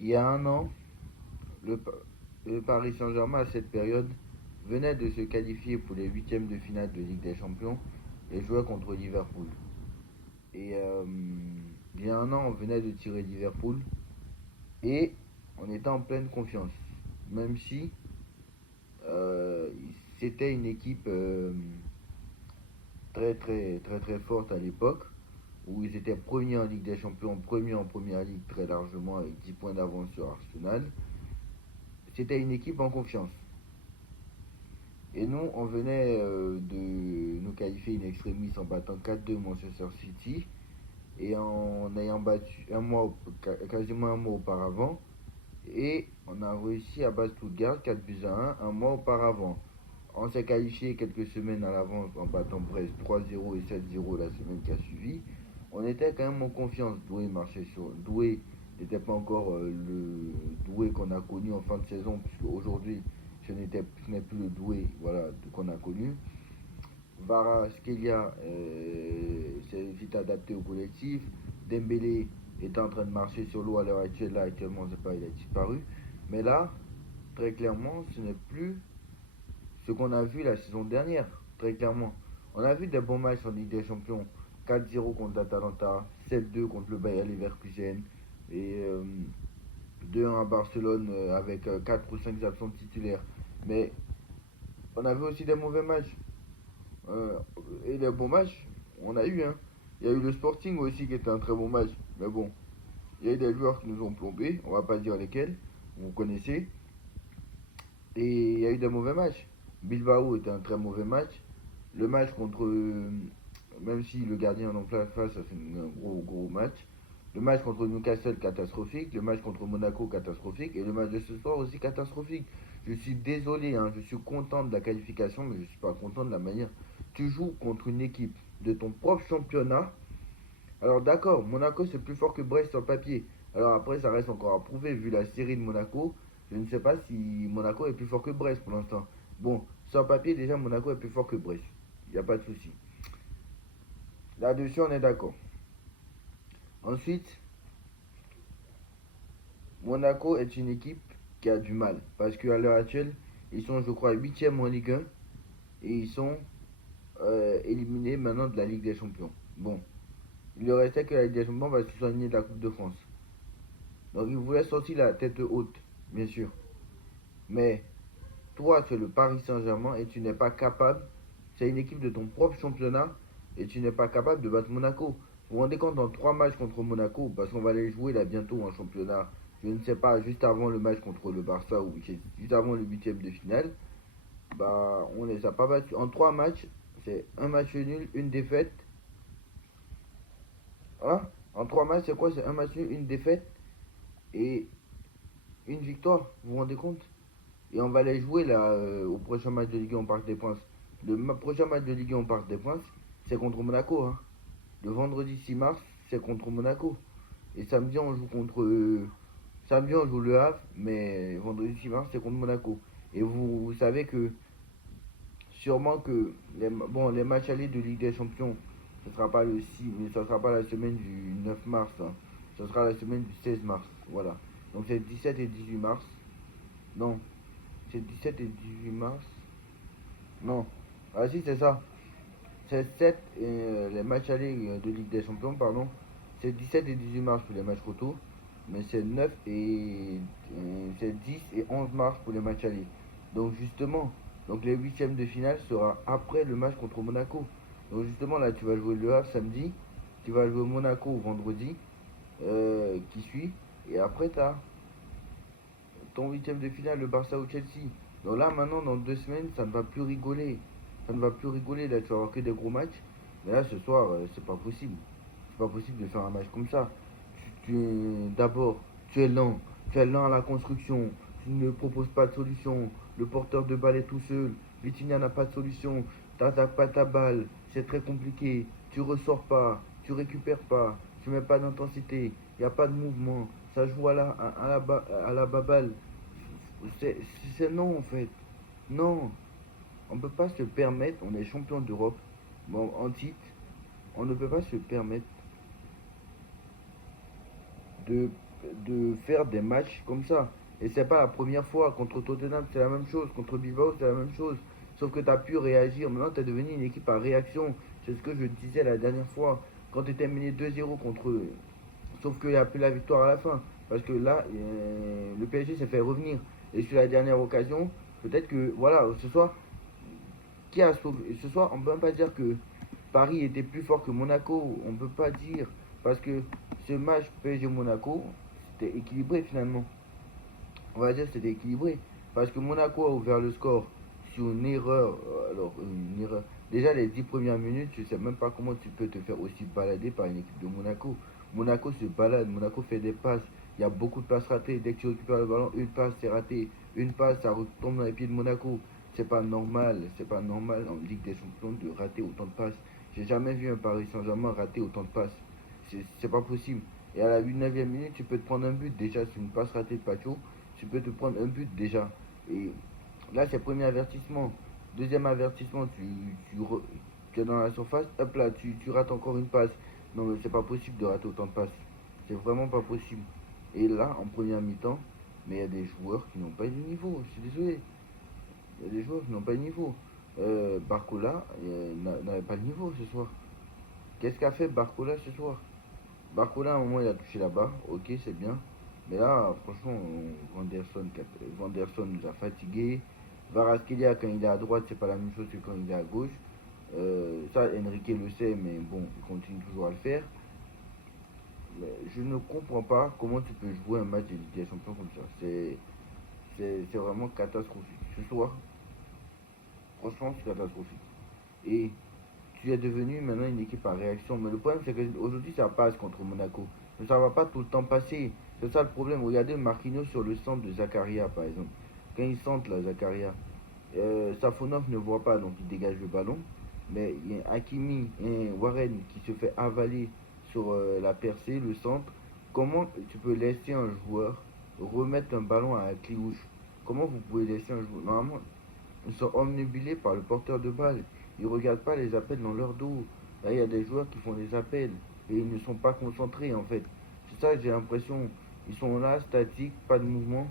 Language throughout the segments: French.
Il y a un an, le, le Paris Saint-Germain, à cette période, venait de se qualifier pour les huitièmes de finale de Ligue des Champions et jouait contre Liverpool. Et il y a un an, on venait de tirer Liverpool et on était en pleine confiance. Même si euh, c'était une équipe très forte à l'époque, où ils étaient premiers en Ligue des Champions, premiers en Première Ligue très largement avec 10 points d'avance sur Arsenal. C'était une équipe en confiance. Et nous, on venait de nous qualifier in extremis en battant 4-2 Manchester City et en ayant battu quasiment un mois auparavant. Et on a réussi à battre Stuttgart 4 buts à un mois auparavant. On s'est qualifié quelques semaines à l'avance en battant Brest 3-0 et 7-0 la semaine qui a suivi. On était quand même en confiance. Doué marchait sur. Doué n'était pas encore le Doué qu'on a connu en fin de saison, puisque aujourd'hui ce n'est plus le Doué voilà, qu'on a connu. Varaskelia s'est vite adapté au collectif. Dembélé est en train de marcher sur l'eau à l'heure actuelle. Là, actuellement, je sais pas, il a disparu. Mais là, très clairement, ce n'est plus ce qu'on a vu la saison dernière. Très clairement. On a vu des bons matchs en Ligue des Champions. 4-0 contre l'Atalanta, 7-2 contre le Bayer Leverkusen et 2-1 à Barcelone avec 4 ou 5 absents titulaires. Mais on a vu aussi des mauvais matchs. Euh, et les bons matchs, on a eu. Hein. Il y a eu le Sporting aussi qui était un très bon match. Mais bon, il y a eu des joueurs qui nous ont plombés. On va pas dire lesquels. Vous connaissez. Et il y a eu des mauvais matchs. Bilbao était un très mauvais match. Le match contre. Même si le gardien en face, ça fait un gros match. Le match contre Newcastle catastrophique. Le match contre Monaco catastrophique. Et le match de ce soir aussi catastrophique. Je suis désolé, hein, je suis content de la qualification, mais je ne suis pas content de la manière. Tu joues contre une équipe de ton propre championnat. Alors d'accord, Monaco c'est plus fort que Brest sur papier. Alors après ça reste encore à prouver vu la série de Monaco. Je ne sais pas si Monaco est plus fort que Brest pour l'instant. Bon, sur papier déjà Monaco est plus fort que Brest. Il n'y a pas de souci. Là-dessus on est d'accord. Ensuite, Monaco est une équipe qui a du mal. Parce qu'à l'heure actuelle, ils sont je crois huitième en Ligue 1. Et ils sont éliminés maintenant de la Ligue des Champions. Bon, il leur restait que la Ligue des Champions va se soigner de la Coupe de France. Donc ils voulaient sortir la tête haute, bien sûr. Mais toi, tu es le Paris Saint-Germain et tu n'es pas capable, c'est une équipe de ton propre championnat et tu n'es pas capable de battre Monaco. Vous vous rendez compte dans 3 matchs contre Monaco, parce qu'on va les jouer là bientôt en championnat, je ne sais pas, juste avant le match contre le Barça ou juste avant le huitième de finale, bah on les a pas battus. En 3 matchs, c'est un match nul, une défaite. Hein. En 3 matchs, c'est quoi? C'est un match nul, une défaite et une victoire. Vous vous rendez compte? Et on va les jouer là au prochain match de Ligue 1 au Parc des Princes. Prochain match de Ligue 1 au Parc des Princes, c'est contre Monaco. Hein. Le vendredi 6 mars, c'est contre Monaco. Et samedi, on joue contre. Samedi, on joue le Havre, mais vendredi 6 mars, c'est contre Monaco. Et vous savez que sûrement que les matchs allés de Ligue des Champions, ce ne sera pas le 6, mais ce ne sera pas la semaine du 9 mars. Hein. Ce sera la semaine du 16 mars. Voilà. Donc c'est 17 et 18 mars. Non, c'est 17 et 18 mars. Non. Ah si, c'est ça. C'est 7 et les matchs allés de Ligue des Champions, pardon. C'est 17 et 18 mars pour les matchs retour. Mais c'est 9 et c'est 10 et 11 mars pour les matchs allés. Donc justement, donc les huitièmes de finale sera après le match contre Monaco. Donc justement là tu vas jouer le Havre samedi, tu vas jouer Monaco vendredi qui suit, et après tu as ton huitième de finale, le Barça ou Chelsea. Donc là maintenant dans 2 semaines ça ne va plus rigoler. Ça ne va plus rigoler, là tu vas avoir que des gros matchs. Mais là ce soir c'est pas possible. C'est pas possible de faire un match comme ça. D'abord, tu es lent à la construction, tu ne proposes pas de solution, le porteur de balle est tout seul, Vitinha n'a pas de solution, tu n'attaques pas ta balle, c'est très compliqué, tu ressors pas, tu récupères pas, tu mets pas d'intensité, il n'y a pas de mouvement, ça joue à la baballe. C'est non en fait. Non, on ne peut pas se permettre, on est champion d'Europe, bon, en titre, on ne peut pas se permettre de de faire des matchs comme ça. Et c'est pas la première fois. Contre Tottenham, c'est la même chose. Contre Bilbao, c'est la même chose. Sauf que tu as pu réagir. Maintenant, tu es devenu une équipe à réaction. C'est ce que je disais la dernière fois. Quand tu étais mené 2-0 contre eux. Sauf qu'il n'y a plus la victoire à la fin. Parce que là, le PSG s'est fait revenir. Et sur la dernière occasion, peut-être que, voilà, ce soir, qui a sauvé. Ce soir, on ne peut même pas dire que Paris était plus fort que Monaco. On ne peut pas dire. Parce que ce match PSG-Monaco, c'était équilibré finalement. On va dire que c'était équilibré. Parce que Monaco a ouvert le score sur une erreur. Alors, une erreur. Déjà, les 10 premières minutes, je ne sais même pas comment tu peux te faire aussi balader par une équipe de Monaco. Monaco se balade, Monaco fait des passes. Il y a beaucoup de passes ratées. Dès que tu récupères le ballon, une passe, c'est raté. Une passe, ça retombe dans les pieds de Monaco. C'est pas normal. C'est pas normal en Ligue des Champions de rater autant de passes. J'ai jamais vu un Paris Saint-Germain rater autant de passes. C'est pas possible. Et à la 9e minute, tu peux te prendre un but déjà sur une passe ratée de Pacho. Tu peux te prendre un but déjà. Et là, c'est le premier avertissement. Deuxième avertissement, tu es dans la surface. Hop là, tu rates encore une passe. Non, mais c'est pas possible de rater autant de passes. C'est vraiment pas possible. Et là, en première mi-temps, mais il y a des joueurs qui n'ont pas de niveau. Je suis désolé. Il y a des joueurs qui n'ont pas de niveau. Barcola n'avait pas de niveau ce soir. Qu'est-ce qu'a fait Barcola ce soir? Barcola, à un moment, il a touché là-bas. Ok, c'est bien. Mais là, franchement, Vanderson nous a fatigués. Varaskelia, quand il est à droite, c'est pas la même chose que quand il est à gauche. Ça, Enrique le sait, mais bon, il continue toujours à le faire. Mais je ne comprends pas comment tu peux jouer un match de Ligue des Champions comme ça. C'est vraiment catastrophique. Ce soir, franchement, c'est catastrophique. Et tu es devenu maintenant une équipe à réaction. Mais le problème, c'est qu'aujourd'hui, ça passe contre Monaco. Mais ça va pas tout le temps passer. C'est ça le problème. Regardez Marquinhos sur le centre de Zakaria, par exemple. Quand il centre, là, Zakaria, Safonov ne voit pas, donc il dégage le ballon. Mais il y a Hakimi et Warren qui se fait avaler sur la percée, le centre. Comment tu peux laisser un joueur remettre un ballon à Kliouche? Comment vous pouvez laisser un joueur? Normalement, ils sont omnubilés par le porteur de balle. Ils ne regardent pas les appels dans leur dos. Là, il y a des joueurs qui font des appels et ils ne sont pas concentrés en fait. C'est ça, j'ai l'impression. Ils sont là, statiques, pas de mouvement.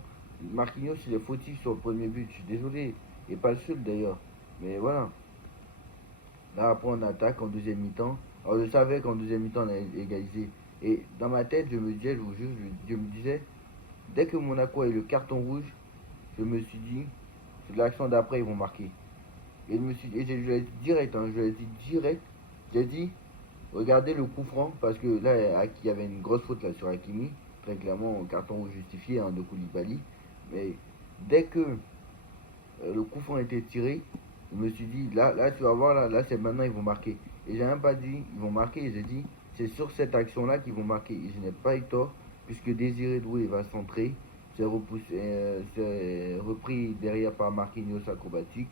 Marquinhos, il est fautif sur le premier but. Je suis désolé. Et pas le seul d'ailleurs. Mais voilà. Là, après, on attaque en deuxième mi-temps. Alors, je savais qu'en deuxième mi-temps, on allait égaliser. Et dans ma tête, je me disais, je vous jure, je me disais, dès que Monaco a eu le carton rouge, je me suis dit, c'est l'action d'après, ils vont marquer. Et je lui ai dit direct, hein, je lui ai dit direct, j'ai dit, regardez le coup franc, parce que là, il y avait une grosse faute là sur Hakimi, très clairement, carton rouge justifié hein, de Koulibaly. Mais dès que le coup franc était tiré, je me suis dit, là tu vas voir, là c'est maintenant, ils vont marquer. Et j'ai même pas dit, ils vont marquer, j'ai dit, c'est sur cette action-là qu'ils vont marquer. Et je n'ai pas eu tort, puisque Désiré Doué va centrer, c'est repris derrière par Marquinhos acrobatique.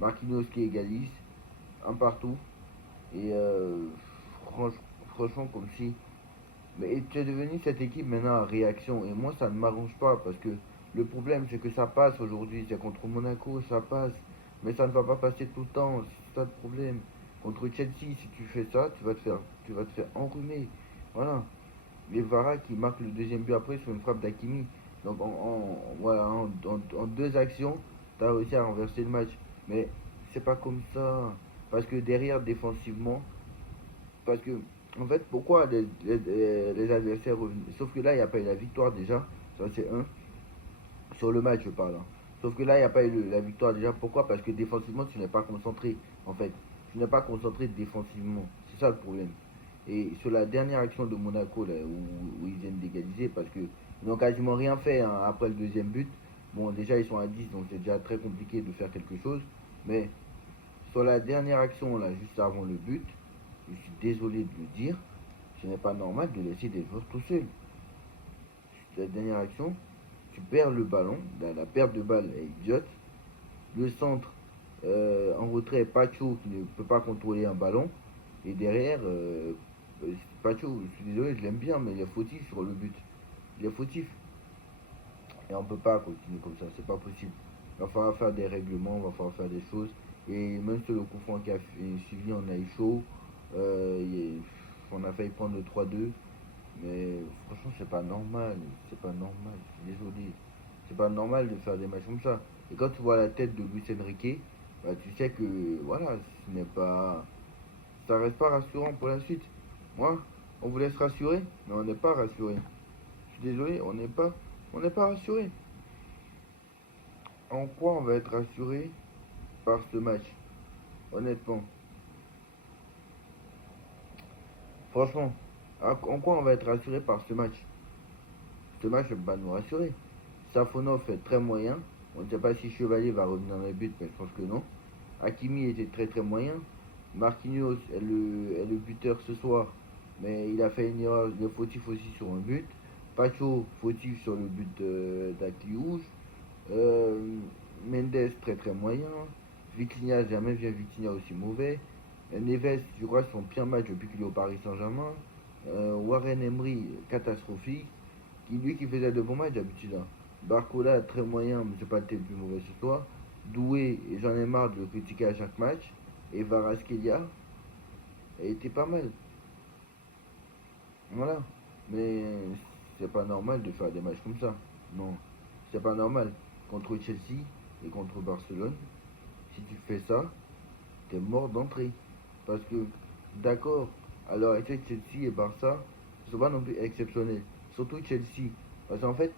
Marquinhos qui égalise, un partout. Et franchement, comme si. Mais tu es devenu cette équipe maintenant à réaction. Et moi, ça ne m'arrange pas parce que le problème, c'est que ça passe aujourd'hui. C'est contre Monaco, ça passe. Mais ça ne va pas passer tout le temps. C'est ça le problème. Contre Chelsea, si tu fais ça, tu vas te faire enrhumer. Voilà. Et Vara qui marque le deuxième but après sur une frappe d'Akimi. Donc, voilà, en deux actions, tu as réussi à renverser le match. Mais c'est pas comme ça. Parce que derrière, défensivement, parce que, en fait, pourquoi les adversaires reviennent? Sauf que là, il n'y a pas eu la victoire déjà. Ça, c'est un. Sur le match, je parle, hein. Sauf que là, il n'y a pas eu la victoire déjà. Pourquoi? Parce que défensivement, tu n'es pas concentré. En fait, tu n'es pas concentré défensivement. C'est ça le problème. Et sur la dernière action de Monaco, là, où ils viennent d'égaliser, parce qu'ils n'ont quasiment rien fait hein, après le deuxième but. Bon, déjà, ils sont à 10, donc c'est déjà très compliqué de faire quelque chose. Mais sur la dernière action, là, juste avant le but, je suis désolé de le dire, ce n'est pas normal de laisser des joueurs tout seuls. La dernière action, tu perds le ballon, la perte de balle est idiote. Le centre en retrait, Pacho qui ne peut pas contrôler un ballon. Et derrière, Pacho, je suis désolé, je l'aime bien, mais il est fautif sur le but. Il est fautif. Et on ne peut pas continuer comme ça, c'est pas possible. Il va falloir faire des règlements, il va falloir faire des choses. Et même sur le coup franc qui a suivi, on a eu chaud. On a failli prendre le 3-2. Mais franchement, c'est pas normal. C'est pas normal. Je suis désolé. C'est pas normal de faire des matchs comme ça. Et quand tu vois la tête de Luis Enrique, bah, tu sais que voilà, ce n'est pas, ça reste pas rassurant pour la suite. Moi, on vous laisse rassurer, mais on n'est pas rassuré. Je suis désolé, on n'est pas rassuré. En quoi on va être rassuré par ce match? Honnêtement, franchement, en quoi on va être rassuré par ce match? Ce match ne peut pas nous rassurer. Safonov est très moyen. On ne sait pas si Chevalier va revenir dans les buts, mais je pense que non. Hakimi était très très moyen. Marquinhos est le buteur ce soir, mais il a fait une erreur, il est fautif aussi sur un but. Pacho fautif sur le but d'Akliouche. Euh, Mendes très très moyen. Vitinha, jamais vu un Vitinha aussi mauvais. Neves, je crois, son pire match depuis qu'il est au Paris Saint-Germain. Warren Emery, catastrophique. Lui qui faisait de bons matchs d'habitude, hein. Barcola, très moyen, mais c'est pas le plus mauvais ce soir. Doué, et j'en ai marre de le critiquer à chaque match. Et Varaskelia, elle était pas mal. Voilà. Mais c'est pas normal de faire des matchs comme ça. Non. C'est pas normal. Contre Chelsea et contre Barcelone, si tu fais ça, t'es mort d'entrée. Parce que, d'accord, alors avec Chelsea et Barça, ne sont pas non plus exceptionnels. Surtout Chelsea. Parce qu'en fait,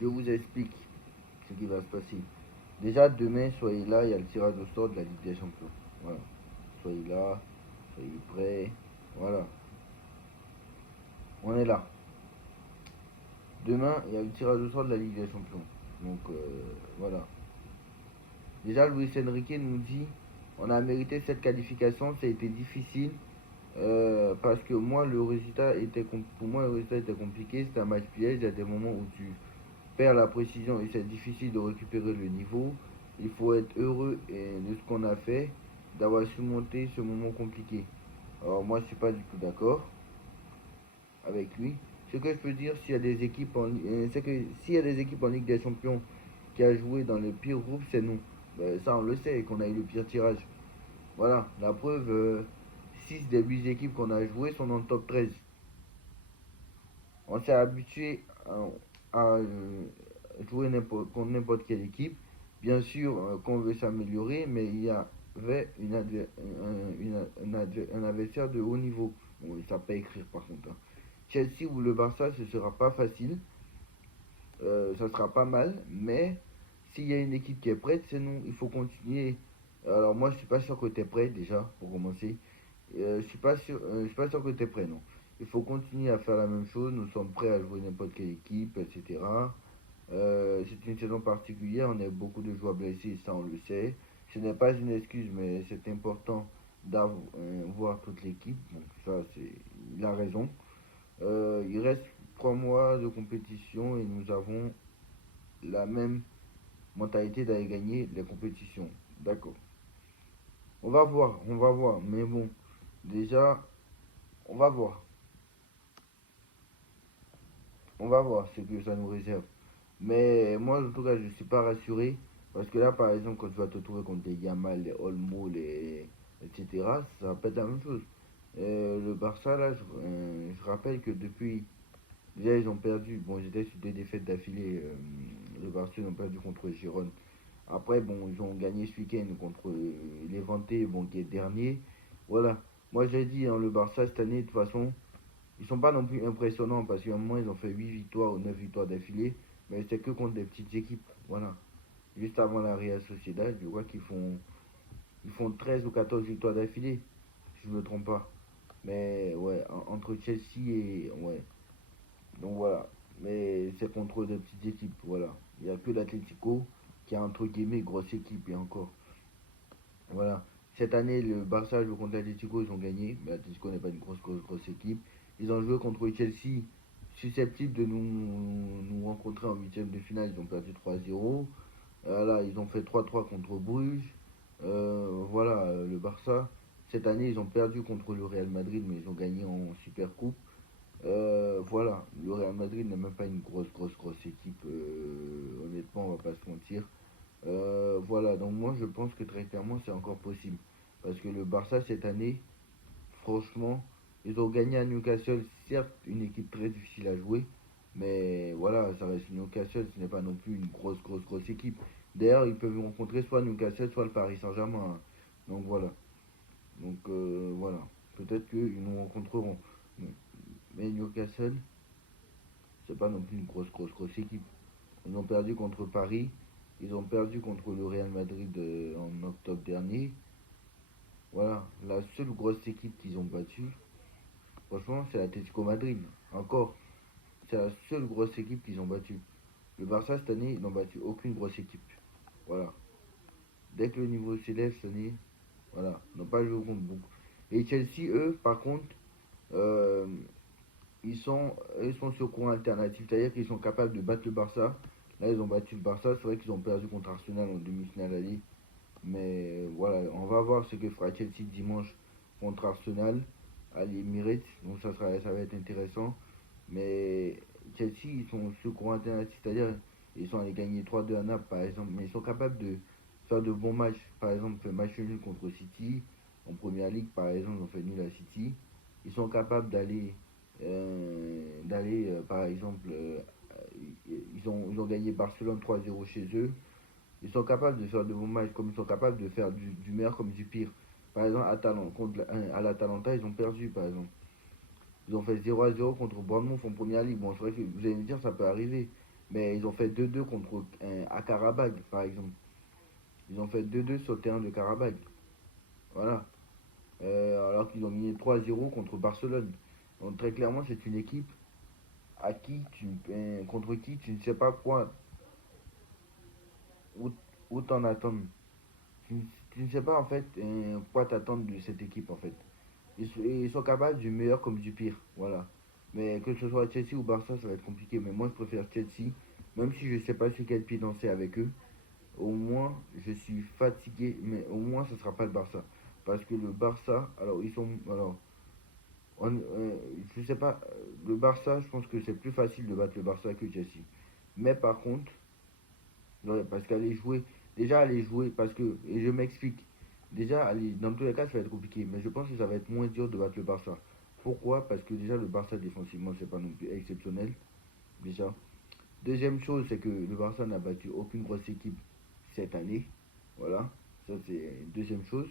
je vous explique ce qui va se passer. Déjà, demain, soyez là, il y a le tirage au sort de la Ligue des Champions. Voilà. Soyez là, soyez prêts. Voilà. On est là. Demain, il y a le tirage au sort de la Ligue des Champions. Donc, voilà. Déjà, Luis Enrique nous dit on a mérité cette qualification, ça a été difficile. Parce que moi, pour moi, le résultat était compliqué. C'était un match piège. Il y a des moments où tu perds la précision et c'est difficile de récupérer le niveau. Il faut être heureux de ce qu'on a fait, d'avoir surmonté ce moment compliqué. Alors moi, je suis pas du tout d'accord avec lui. Ce que je peux dire, c'est que s'il y a des équipes en Ligue des Champions qui a joué dans le pire groupe, c'est nous. Ben, ça, on le sait, qu'on a eu le pire tirage. Voilà, la preuve, 6 des 8 équipes qu'on a jouées sont dans le top 13. On s'est habitué à jouer contre n'importe quelle équipe. Bien sûr qu'on veut s'améliorer, mais il y avait un adversaire de haut niveau. Bon, il ne savent pas écrire par contre, hein. Chelsea ou le Barça, ce ne sera pas facile. Ça sera pas mal, mais s'il y a une équipe qui est prête, c'est nous. Il faut continuer. Alors moi, je suis pas sûr que tu es prêt déjà, pour commencer. Je suis pas sûr que tu es prêt, non. Il faut continuer à faire la même chose. Nous sommes prêts à jouer n'importe quelle équipe, etc. C'est une saison particulière. On a beaucoup de joueurs blessés, ça on le sait. Ce n'est pas une excuse, mais c'est important d'avoir toute l'équipe. Donc ça, il a raison. Il reste 3 mois de compétition et nous avons la même mentalité d'aller gagner les compétitions. D'accord. On va voir. Mais bon, déjà, on va voir. On va voir ce que ça nous réserve. Mais moi, en tout cas, je ne suis pas rassuré. Parce que là, par exemple, quand tu vas te trouver contre les Yamal, les Olmo, etc., ça va pas être la même chose. Le Barça, là, je rappelle que depuis. Déjà, ils ont perdu. Bon, j'étais sur 2 défaites d'affilée. Le Barça, ils ont perdu contre Giron. Après, bon, ils ont gagné ce week-end contre Levante, bon, qui est dernier. Voilà. Moi, j'ai dit, hein, le Barça, cette année, de toute façon, ils sont pas non plus impressionnants parce qu'à un moment, ils ont fait 8 victoires ou 9 victoires d'affilée. Mais c'est que contre des petites équipes. Voilà. Juste avant la Real Sociedad, je vois qu'ils font 13 ou 14 victoires d'affilée. Si je me trompe pas. Mais ouais, entre Chelsea et. Ouais. Donc voilà. Mais c'est contre des petites équipes. Voilà. Il n'y a que l'Atlético qui a entre guillemets grosse équipe et encore. Voilà. Cette année, le Barça joue contre l'Atlético, ils ont gagné. Mais l'Atlético n'est pas une grosse équipe. Ils ont joué contre Chelsea, susceptible de nous rencontrer en huitième de finale. Ils ont perdu 3-0. Là, ils ont fait 3-3 contre Bruges. Voilà, le Barça. Cette année, ils ont perdu contre le Real Madrid, mais ils ont gagné en Super Coupe. Voilà, le Real Madrid n'est même pas une grosse équipe. Honnêtement, on va pas se mentir. Voilà, donc moi je pense que très clairement c'est encore possible. Parce que le Barça cette année, franchement, Ils ont gagné à Newcastle, certes une équipe très difficile à jouer, mais voilà, ça reste Newcastle, ce n'est pas non plus une grosse équipe. D'ailleurs, ils peuvent rencontrer soit Newcastle, soit le Paris Saint-Germain, hein. Donc voilà. Donc voilà. Peut-être qu'ils nous rencontreront. Mais Newcastle, c'est pas non plus une grosse équipe. Ils ont perdu contre Paris, ils ont perdu contre le Real Madrid en octobre dernier. Voilà, la seule grosse équipe qu'ils ont battue, franchement, c'est l'Atlético Madrid. Encore, c'est la seule grosse équipe qu'ils ont battue. Le Barça, cette année, ils n'ont battu aucune grosse équipe. Voilà. Dès que le niveau s'élève cette année, voilà, ils n'ont pas joué contre beaucoup. Et Chelsea, eux, par contre, euh, ils sont sur courant alternatif, c'est-à-dire qu'ils sont capables de battre le Barça. Là, ils ont battu le Barça. C'est vrai qu'ils ont perdu contre Arsenal en demi-finale aller. Mais voilà, on va voir ce que fera Chelsea dimanche contre Arsenal à l'Emirates. Donc ça va être intéressant. Mais Chelsea, ils sont sur courant alternatif, c'est-à-dire ils sont allés gagner 3-2 à Naples par exemple. Mais ils sont capables de faire de bons matchs. Par exemple, match nul contre City. En première ligue, par exemple, ils ont fait nul à City. Ils sont capables par exemple, ils ont gagné Barcelone 3-0 chez eux. Ils sont capables de faire de bons matchs, comme ils sont capables de faire du meilleur comme du pire. Par exemple, à l'Atalanta, ils ont perdu, par exemple. Ils ont fait 0-0 contre Bournemouth en première ligue. Bon, c'est vrai que vous allez me dire, ça peut arriver. Mais ils ont fait 2-2 contre à Karabag, par exemple. Ils ont fait 2-2 sur le terrain de Karabag. Voilà. Alors qu'ils ont gagné 3-0 contre Barcelone. Donc très clairement, c'est une équipe contre qui tu ne sais pas quoi, où, où t'en attendre. Tu ne sais pas en fait quoi t'attendre de cette équipe en fait. Ils sont capables du meilleur comme du pire, voilà. Mais que ce soit Chelsea ou Barça, ça va être compliqué. Mais moi, je préfère Chelsea, même si je ne sais pas sur quel pied danser avec eux. Au moins, je suis fatigué, mais au moins, ce ne sera pas le Barça. Parce que le Barça, alors ils sont, alors, je sais pas, le Barça, je pense que c'est plus facile de battre le Barça que Chelsea. Mais par contre, ouais, parce qu'aller jouer, déjà aller jouer, parce que, et je m'explique, déjà aller, dans tous les cas, ça va être compliqué, mais je pense que ça va être moins dur de battre le Barça. Pourquoi? Parce que déjà le Barça défensivement, c'est pas non plus exceptionnel, déjà. Deuxième chose, c'est que le Barça n'a battu aucune grosse équipe cette année, voilà, ça c'est une deuxième chose.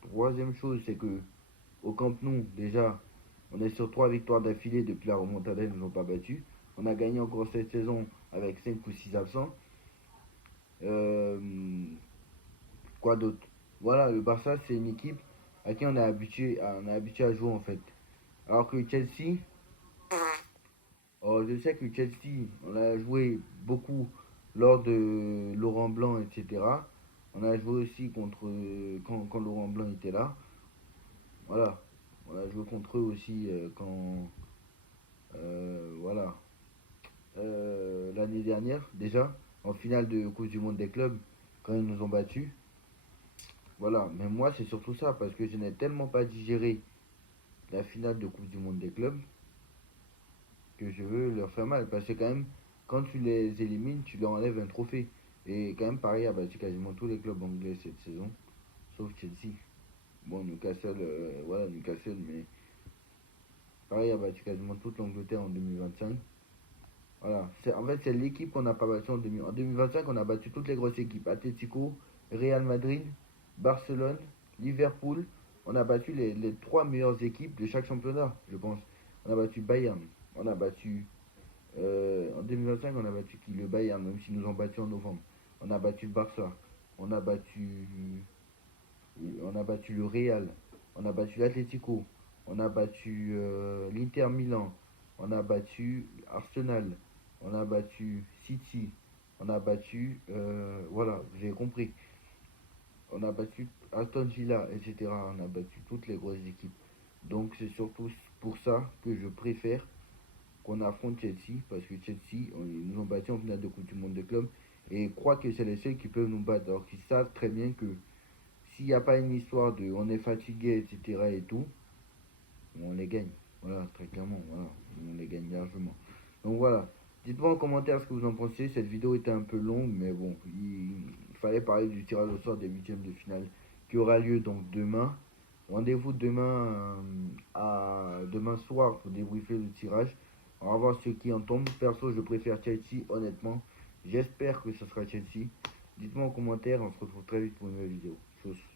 Troisième chose, c'est que au Camp Nou, déjà, on est sur 3 victoires d'affilée depuis la remontada, ils ne nous ont pas battus. On a gagné encore cette saison avec 5 ou 6 absents. Euh, Quoi d'autre? Voilà, le Barça, c'est une équipe à qui on est habitué à jouer en fait. Alors que Chelsea, oh, je sais que Chelsea, on a joué beaucoup lors de Laurent Blanc, etc. On a joué aussi contre quand Laurent Blanc était là. Voilà, on a joué contre eux aussi voilà, l'année dernière déjà en finale de Coupe du Monde des clubs quand ils nous ont battus. Voilà, mais moi c'est surtout ça parce que je n'ai tellement pas digéré la finale de Coupe du Monde des clubs que je veux leur faire mal. Parce que quand même, quand tu les élimines, tu leur enlèves un trophée. Et quand même, Paris a battu quasiment tous les clubs anglais cette saison, sauf Chelsea. Bon, Newcastle, voilà, Newcastle, mais Paris a battu quasiment toute l'Angleterre en 2025. Voilà, en fait, c'est l'équipe qu'on n'a pas battue en 2025. On a battu toutes les grosses équipes: Atlético, Real Madrid, Barcelone, Liverpool. On a battu les 3 meilleures équipes de chaque championnat, je pense. On a battu Bayern, on a battu en 2025, on a battu qui? Le Bayern, même s'ils nous ont battu en novembre. On a battu le Barça. On a battu, on a battu le Real. On a battu l'Atlético. On a battu l'Inter Milan. On a battu Arsenal. On a battu City. On a battu, voilà, vous avez compris. On a battu Aston Villa, etc. On a battu toutes les grosses équipes. Donc c'est surtout pour ça que je préfère qu'on affronte Chelsea, parce que Chelsea, ils nous ont battus en finale de Coupe du Monde de club, et ils croient que c'est les seuls qui peuvent nous battre, alors qu'ils savent très bien que s'il n'y a pas une histoire de on est fatigué, etc. et tout, on les gagne. Voilà, très clairement, voilà, on les gagne largement. Donc voilà, dites-moi en commentaire ce que vous en pensez. Cette vidéo était un peu longue, mais bon, il fallait parler du tirage au sort des huitièmes de finale qui aura lieu donc demain. Rendez-vous demain demain soir pour débriefer le tirage. On va voir ce qui en tombe. Perso, je préfère Chelsea, honnêtement. J'espère que ce sera Chelsea. Dites-moi en commentaire, on se retrouve très vite pour une nouvelle vidéo. Tchuss.